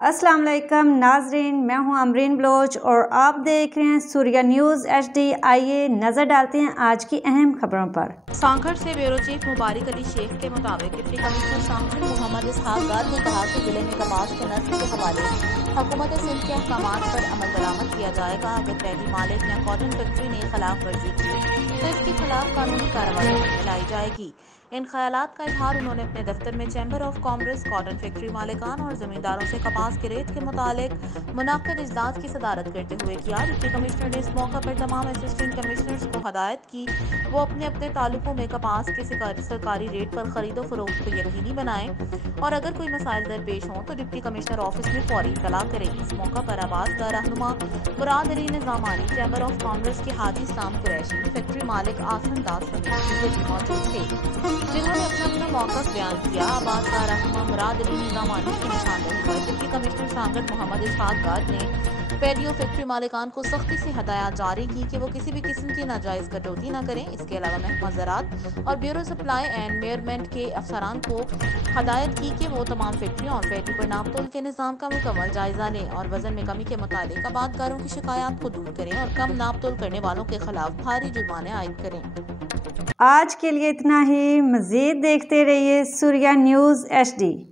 السلام علیکم ناظرین، میں ہوں امرین بلوچ اور آپ دیکھ رہے ہیں سوریہ نیوز HD۔ آئیے نظر ڈالتے ہیں آج کی اہم خبروں پر۔ سانگھڑ سے بیورو چیف مبارک علی شیخ کے مطابق ڈپٹی کمشنر سانگھڑ محمد اسحاق ڈار نے کہا کہ ضلع میں کپاس کے نصب کے حوالے حکومت سندھ کے احکامات پر عمل درآمد کیا جائے گا۔ اگر پہلی مالک یا کاٹن فیکٹری نے خلاف ورزی کی تو اس کے خلاف قانونی کارروائی میں لائی جائے گی۔ ان خیالات کا اظہار انہوں نے اپنے دفتر میں chamber of commerce, cotton factory مالکان اور زمینداروں سے کپاس کے ریٹ کے متعلق منعقد اجلاس کی صدارت کرتے ہوئے کیا۔ ڈپٹی کمشنر نے اس موقع پر تمام اسسٹنٹ کمشنرز کو ہدایت کی وہ اپنے اپنے تعلقوں میں کپاس کے سرکاری ریٹ پر خرید و فروخت کو یقینی بنائیں اور اگر کوئی مسائل درپیش ہوں تو ڈپٹی کمشنر آفس میں فوری اطلاع کریں۔ اس موقع پر آباد کا رہنما مراد علی نظامانی، چیمبر آف کامرس کے حاجی اسلام قریشی، فیکٹری مالک آسن داس سمیت دیگر بھی موجود تھے جنہوں نے اپنا اپنا موقف بیان کیا۔ آباد کا رہنما مراد علی نظامانی کی نشاندہی پر ڈپٹی کمشنر سانگھڑ محمد اسحاق ڈار نے پیڈیو فیکٹری مالکان کو سختی سے ہدایات جاری کی کہ وہ کسی بھی قسم کی ناجائز کٹوتی نہ کریں۔ اس کے علاوہ محکمہ زراعت اور بیورو سپلائی اینڈ میئرمنٹ کے افسران کو ہدایت کی کہ وہ تمام فیکٹریوں اور پیڈی پر ناپ تول کے نظام کا مکمل جائزہ لیں اور وزن میں کمی کے متعلق آبادکاروں کی شکایات کو دور کریں اور کم ناپ تول کرنے والوں کے خلاف بھاری جرمانے عائد کریں۔ آج کے لیے اتنا ہی، مزید دیکھتے رہیے سوریہ نیوز HD۔